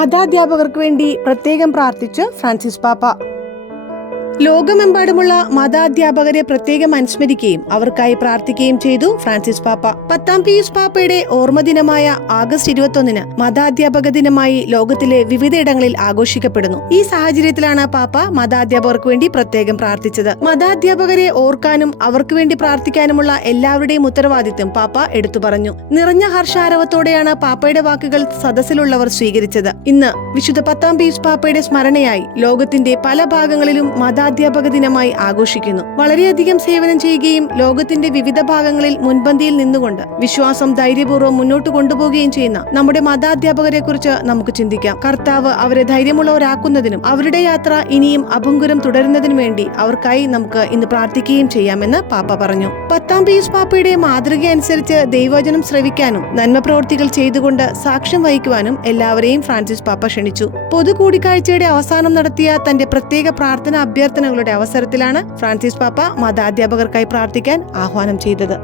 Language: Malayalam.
മതാധ്യാപകർക്ക് വേണ്ടി പ്രത്യേകം പ്രാർത്ഥിച്ച് ഫ്രാൻസിസ് പാപ്പ. ലോകമെമ്പാടുമുള്ള മതാധ്യാപകരെ പ്രത്യേകം അനുസ്മരിക്കുകയും അവർക്കായി പ്രാർത്ഥിക്കുകയും ചെയ്തു ഫ്രാൻസിസ് പാപ്പ. 10-ാം പീയൂസ് പാപ്പയുടെ ഓർമ്മദിനമായ ആഗസ്റ്റ് 21 മതാധ്യാപക ദിനമായി ലോകത്തിലെ വിവിധയിടങ്ങളിൽ ആഘോഷിക്കപ്പെടുന്നു. ഈ സാഹചര്യത്തിലാണ് പാപ്പ മതാധ്യാപകർക്ക് വേണ്ടി പ്രത്യേകം പ്രാർത്ഥിച്ചത്. മതാധ്യാപകരെ ഓർക്കാനും അവർക്ക് വേണ്ടി പ്രാർത്ഥിക്കാനുമുള്ള എല്ലാവരുടെയും ഉത്തരവാദിത്വം പാപ്പ എടുത്തു പറഞ്ഞു. നിറഞ്ഞ ഹർഷാരവത്തോടെയാണ് പാപ്പയുടെ വാക്കുകൾ സദസ്സിലുള്ളവർ സ്വീകരിച്ചത്. ഇന്ന് വിശുദ്ധ 10-ാം പീയൂസ് പാപ്പയുടെ സ്മരണയായി ലോകത്തിന്റെ പല ഭാഗങ്ങളിലും മതാധ്യാപക ദിനമായി ആഘോഷിക്കുന്നു. വളരെയധികം സേവനം ചെയ്യുകയും ലോകത്തിന്റെ വിവിധ ഭാഗങ്ങളിൽ മുൻപന്തിയിൽ നിന്നുകൊണ്ട് വിശ്വാസം ധൈര്യപൂർവ്വം മുന്നോട്ട് കൊണ്ടുപോവുകയും ചെയ്യുന്ന നമ്മുടെ മതാധ്യാപകരെ കുറിച്ച് നമുക്ക് ചിന്തിക്കാം. കർത്താവ് അവരെ ധൈര്യമുള്ളവരാക്കുന്നതിനും അവരുടെ യാത്ര ഇനിയും അഭംഗുരം തുടരുന്നതിനും വേണ്ടി അവർക്കായി നമുക്ക് ഇന്ന് പ്രാർത്ഥിക്കുകയും ചെയ്യാമെന്ന് പാപ്പ പറഞ്ഞു. 10-ാം പീയൂസ് പാപ്പയുടെ മാതൃക അനുസരിച്ച് ദൈവവചനം ശ്രവിക്കാനും നന്മ പ്രവൃത്തികൾ ചെയ്തുകൊണ്ട് സാക്ഷ്യം വഹിക്കുവാനും എല്ലാവരെയും ഫ്രാൻസിസ് പാപ്പ ക്ഷണിച്ചു. പൊതു കൂടിക്കാഴ്ചയുടെ അവസാനം നടത്തിയ തന്റെ പ്രത്യേക പ്രാർത്ഥന അഭ്യർത്ഥനകളുടെ അവസരത്തിലാണ് ഫ്രാൻസിസ് പാപ്പ മതാധ്യാപകർക്കായി പ്രാർത്ഥിക്കാൻ ആഹ്വാനം ചെയ്തത്.